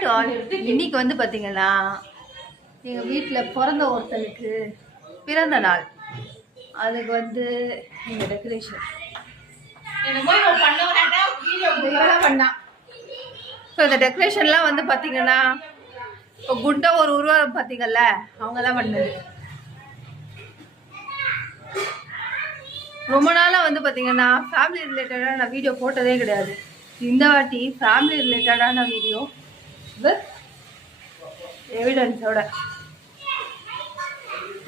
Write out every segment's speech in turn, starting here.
Hi to all. இன்னைக்கு வந்து பார்த்தீங்கன்னா எங்கள் வீட்டில் பிறந்த ஒருத்தனுக்கு பிறந்த நாள். அதுக்கு வந்து இந்த டெக்கரேஷன் பண்ணான். ஸோ இந்த டெக்கரேஷன்லாம் வந்து பார்த்தீங்கன்னா இப்போ குண்டா ஒரு உருவம் பார்த்தீங்கல்ல, அவங்க தான் பண்ணது. ரொம்ப நாளாக வந்து பார்த்தீங்கன்னா ஃபேமிலி ரிலேட்டடாக நான் வீடியோ போட்டதே கிடையாது. இந்த வாட்டி ஃபேமிலி ரிலேட்டடான வீடியோ வித் எவிடன்ஸோட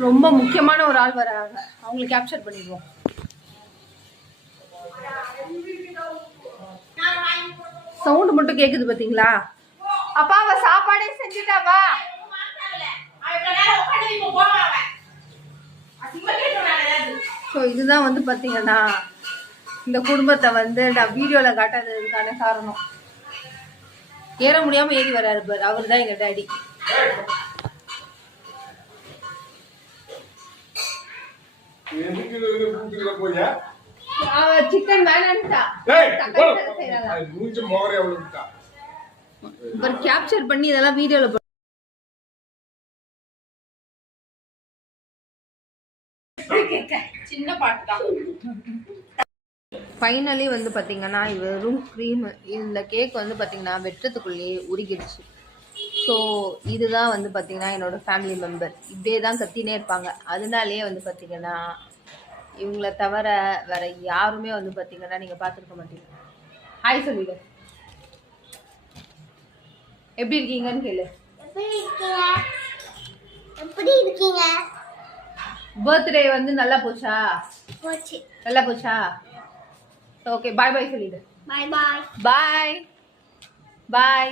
ரொம்ப முக்கியமான ஒரு ஆள் வராங்க, அவங்களை கேப்சர் பண்ணிடுவோம். சவுண்ட் மட்டும் கேக்குது பாத்தீங்களா? அப்பா அவ சாப்பாடே செஞ்சுட்டாவா? ஸோ இதுதான் வந்து பார்த்தீங்கன்னா இந்த குடும்பத்தை வந்து நான் வீடியோவில் காட்டாததுக்கான காரணம். ஏற முடியாமல் ஏறி வராரு பாரு, அவர் தான் எங்கள் டேடி. சிக்கன் வேணான்ட்டா கேப்சர் பண்ணி இதெல்லாம் வீடியோவில் சின்ன பாட்டு தான். ஃபைனலி வந்து பார்த்தீங்கன்னா வெறும் க்ரீமு. இந்த கேக் வந்து பார்த்தீங்கன்னா வெட்டுறதுக்குள்ளேயே உருகிடுச்சு. ஸோ இதுதான் வந்து பார்த்தீங்கன்னா என்னோட ஃபேமிலி மெம்பர். இப்படியே தான் கத்தினே இருப்பாங்க. அதனாலேயே வந்து பார்த்தீங்கன்னா இவங்கள தவிர வேற யாருமே வந்து பார்த்தீங்கன்னா நீங்கள் பார்த்துருக்க மாட்டீங்க. ஹாய் சொல்லிடு. எப்படி இருக்கீங்கன்னு கேளு. எப்படி இருக்கீங்க? பர்த்டே வந்து நல்லா போச்சா? போச்சு. நல்லா போச்சா? ஓகே, பாய் பாய் சொல்லிடு. பாய் பாய். பாய் பாய்.